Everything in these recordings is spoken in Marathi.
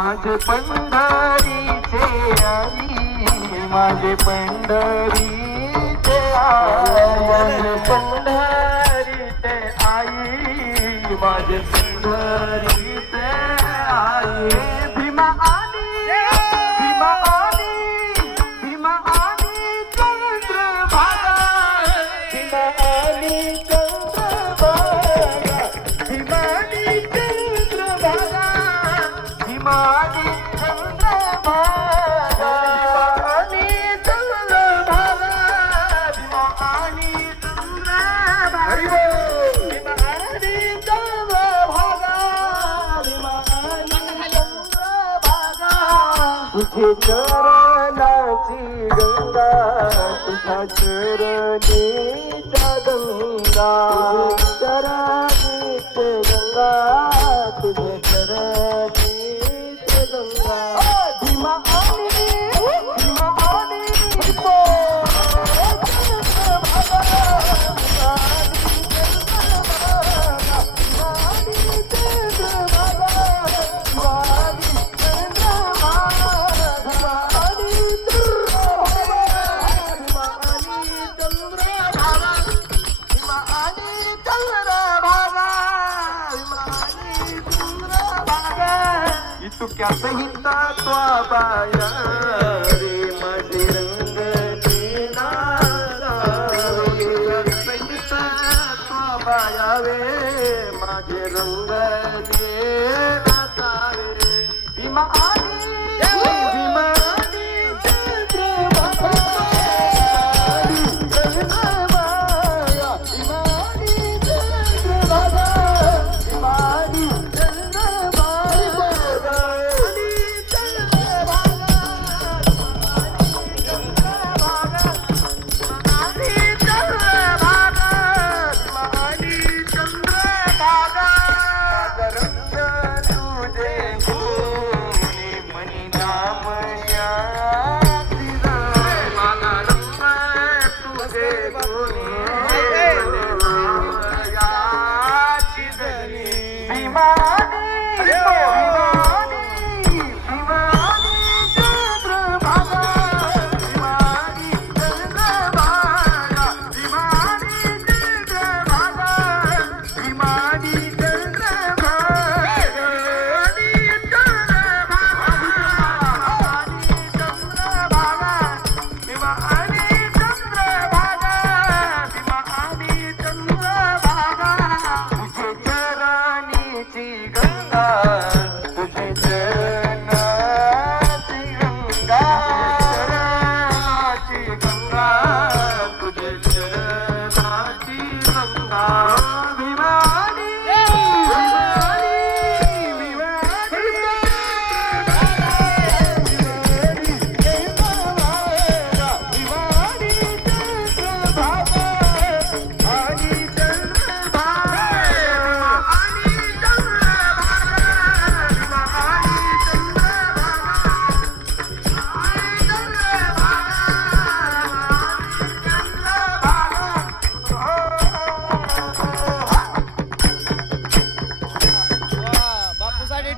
माझे पंढरीचे आई, माझे पंढरीचे आई, माझे पंढरीचे आई, माझे पंढरीचे आई. भीमा आली, भीमा आली, भीमा आली चंद्रभागा, भीमा आली चंद्रभागा, भीमा आली चंद्रभागा, भीमा आली चंद्रभागा, भीमा आली चंद्रभागा, भीमा आली चंद्रभागा, भीमा आली चंद्रभागा, भीमा आली चंद्रभागा. तुझे चरणाची गंगा, तुझ्या चरणीच्या गंगा, चरणीचे गंगा, तुझे चरणीचे गंगा. भीमा आली, भीमा आली, तू क्या सहिता तो बाया रे माझे रंग सहिता तो बाया वे माझे रंग नाचावे. भीमा आली, भीमा आली चंद्रभागा, चंद्रभागा, भीमा आली चंद्रभागा, भीमा आली चंद्रभागा.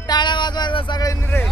टाळ्या वाजवायचा सगळ्यांनी रे.